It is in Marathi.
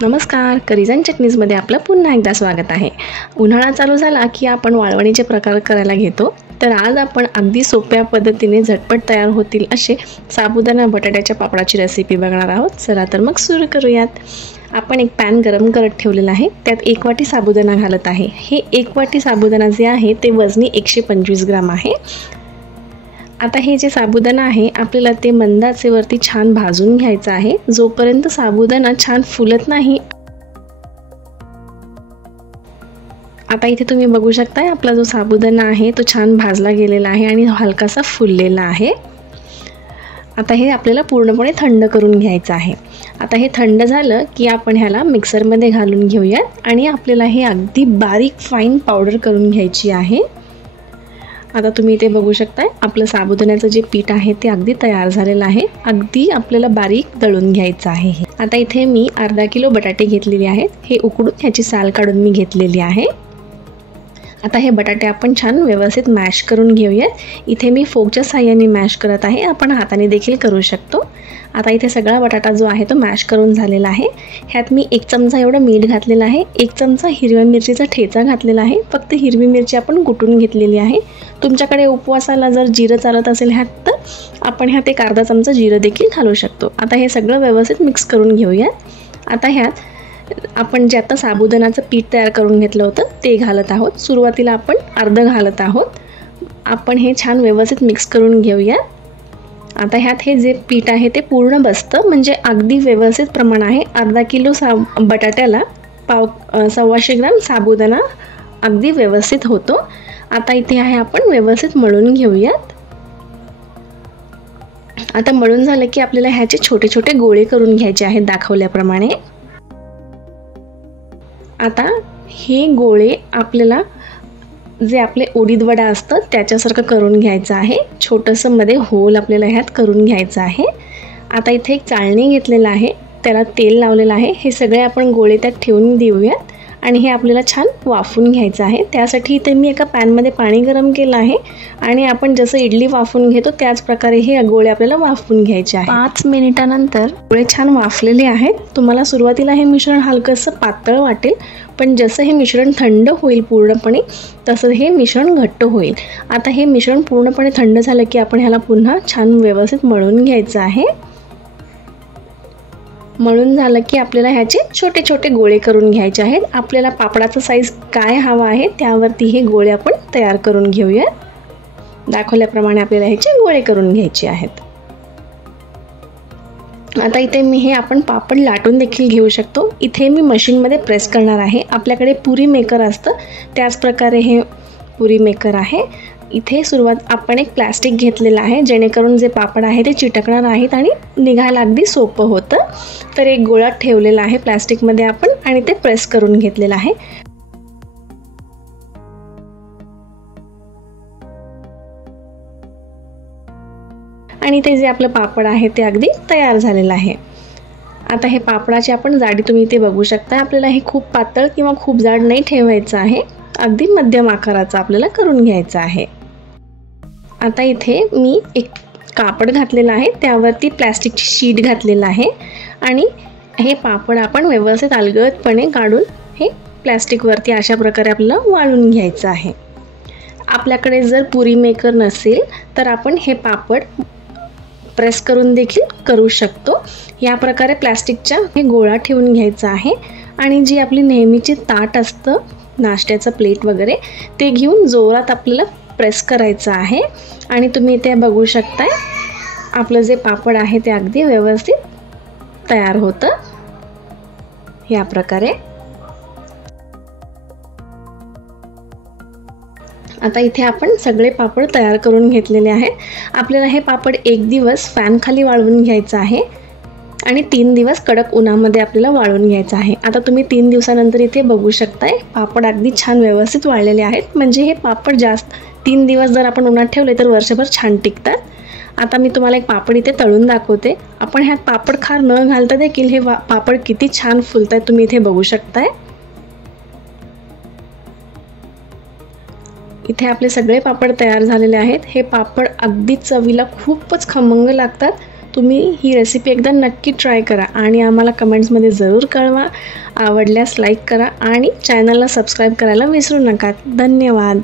नमस्कार, करीज अँड चटणीजमध्ये आपलं पुन्हा एकदा स्वागत आहे. उन्हाळा चालू झाला की आपण वाळवणीचे प्रकार करायला घेतो. तर आज आपण अगदी सोप्या पद्धतीने झटपट तयार होतील असे साबुदाणा बटाट्याच्या पापडाची रेसिपी बघणार आहोत. चला तर मग सुरू करूयात. आपण एक पॅन गरम करत ठेवलेला आहे. त्यात 1 वाटी साबुदाणा घालत आहे. हे 1 वाटी साबुदाणा जे आहे ते वजनी 125 ग्राम आहे. आता हे जे साबुदाणा आहे आपल्याला ते मंद आचेवरती छान भाजून घ्यायचं आहे. जोपर्यंत साबुदाणा छान फुलत नाही. आता इथे तुम्ही बघू शकता आपला जो साबुदाणा आहे तो छान भाजला गेलेला आहे आणि हलकासा फुललेला आहे. आता हे आपल्याला पूर्णपणे थंड करून घ्यायचं आहे. आता हे थंड झालं की आपण ह्याला मिक्सरमध्ये घालून घेऊयात आणि आपल्याला हे अगदी बारीक फाईन पावडर करून घ्यायची आहे. आता तुम्ही इथे बघू शकता आपलं साबुदाण्याचं जे पीठ आहे ते अगदी तयार झालेलं आहे. अगदी आपल्याला बारीक दळून घ्यायचं आहे. आता इथे मी अर्धा किलो बटाटे घेतलेले आहेत. हे उकडून ह्याची साल काढून मी घेतलेली आहे. आता हे बटाटे आपण छान व्यवस्थित मॅश करून घेऊयात. इथे मी फोकच्या साहाय्याने मॅश करत आहे. आपण हाताने देखील करू शकतो. आता इथे सगळा बटाटा जो आहे तो मॅश करून झालेला आहे. ह्यात मी 1 चमचा एवढं मीठ घातलेलं आहे. 1 चमचा हिरव्या मिरचीचा ठेचा घातलेला आहे. फक्त हिरवी मिरची आपण कुटून घेतलेली आहे. तुमच्याकडे उपवासाला जर जिरं चालत असेल ह्यात तर आपण ह्यात 1 अर्धा चमचा जिरं देखील घालू शकतो. आता हे सगळं व्यवस्थित मिक्स करून घेऊयात. आता ह्यात आपण जे आता साबुदाण्याचं पीठ तयार करून घेतलं होतं ते घालत आहोत. सुरुवातीला आपण अर्धं घालत आहोत. आपण हे छान व्यवस्थित मिक्स करून घेऊयात. आता ह्यात हे जे पीठ आहे ते पूर्ण बसतं, म्हणजे अगदी व्यवस्थित प्रमाण आहे. अर्धा किलो बटाट्याला 125 ग्राम साबुदाणा अगदी व्यवस्थित होतो. आता इथे आहे आपण व्यवस्थित मळून घेऊयात. आता मळून झालं की आपल्याला ह्याचे छोटे छोटे गोळे करून घ्यायचे आहेत दाखवल्याप्रमाणे. आता हे गोळे आपल्याला जे आपले उडीद वडा असतं त्याच्यासारखं करून घ्यायचं आहे. छोटंसं मध्ये होल आपल्याला ह्यात करून घ्यायचं आहे. आता इथे एक चाळणी घेतलेलं आहे, त्याला तेल लावलेलं आहे. हे सगळे आपण गोळे त्यात ठेवून देऊयात आणि हे आपल्याला छान वाफवून घ्यायचं आहे. त्यासाठी इथे मी एका पॅनमध्ये पाणी गरम केलं आहे आणि आपण जसं इडली वाफवून घेतो त्याच प्रकारे हे गोळे आपल्याला वाफवून घ्यायचे आहे. 5 मिनिटानंतर गोळे छान वाफलेले आहेत. तुम्हाला सुरुवातीला हे मिश्रण हलकंसं पातळ वाटेल, पण जसं हे मिश्रण थंड होईल पूर्णपणे तसं हे मिश्रण घट्ट होईल. आता हे मिश्रण पूर्णपणे थंड झालं की आपण ह्याला पुन्हा छान व्यवस्थित मळून घ्यायचं आहे. मळून झालं की आपल्याला ह्याचे छोटे छोटे गोळे करून घ्यायचे आहेत. आपल्याला पापडाचा साईज काय हवा आहे त्यावरती हे गोळे आपण तयार करून घेऊया. दाखवल्याप्रमाणे आपल्याला ह्याचे गोळे करून घ्यायचे आहेत. आता इथे मी हे आपण पापड लाटून देखील घेऊ शकतो. इथे मी मशीनमध्ये प्रेस करणार आहे. आपल्याकडे पुरी मेकर असतं त्याच प्रकारे हे पुरी मेकर आहे. इथे सुरुवात आपण एक प्लास्टिक घेतलेलं आहे जेणेकरून जे पापड आहे ते चिटकणार नाहीत आणि निघायला अगदी सोपं होतं. तर एक गोळा ठेवलेला आहे प्लास्टिकमध्ये आपण आणि ते प्रेस करून घेतलेलं आहे. आणि ते जे आपलं पापड आहे ते अगदी तयार झालेलं आहे. आता हे पापडाची आपण जाडी तुम्ही इथे बघू शकता. आपल्याला हे खूप पातळ किंवा खूप जाड नाही ठेवायचं आहे. अगदी मध्यम आकाराचं आपल्याला करून घ्यायचं आहे. आता इथे मी एक कापड घातलेलं आहे, त्यावरती प्लॅस्टिकची शीट घातलेलं आहे आणि हे पापड आपण व्यवस्थित अलगदपणे काढून हे प्लॅस्टिकवरती अशा प्रकारे आपल्याला वाळून घ्यायचं आहे. आपल्याकडे जर पुरी मेकर नसेल तर आपण हे पापड प्रेस करून देखील करू शकतो. या प्रकारे प्लॅस्टिकच्या हे गोळा ठेवून घ्यायचा आहे आणि जी आपली नेहमीची ताट असतं नाश्त्याचं प्लेट वगैरे ते घेऊन जोरात आपल्याला प्रेस करायचं आहे. आणि तुम्ही इथे बघू शकताय आपलं जे पापड आहे ते अगदी व्यवस्थित तयार होतं या प्रकारे. आता इथे आपण सगळे पापड तयार करून घेतलेले आहेत. आपल्याला हे पापड 1 दिवस फॅन खाली वाळवून घ्यायचं आहे आणि 3 दिवस कडक उन्हामध्ये आपल्याला वाळवून घ्यायचं आहे. आता तुम्ही 3 दिवसानंतर इथे बघू शकताय पापड अगदी छान व्यवस्थित वाळलेले आहेत. म्हणजे हे पापड जास्त 3 दिवस जर आपण उन्हात ठेवले तर वर्षभर छान टिकतात. आता मी तुम्हाला एक पापड इथे तळून दाखवते. आपण ह्यात पापड खार न घालता देखील हे पापड किती छान फुलतायत तुम्ही इथे बघू शकताय. इथे आपले सगळे पापड तयार झालेले आहेत. हे पापड अगदी चवीला खूपच खमंग लागतात. तुम्ही ही रेसिपी एकदा नक्की ट्राय करा आणि आम्हाला कमेंट्समध्ये ज़रूर कळवा. आवडल्यास लाईक करा आणि चॅनलला सबस्क्राईब करायला विसरू नका. धन्यवाद.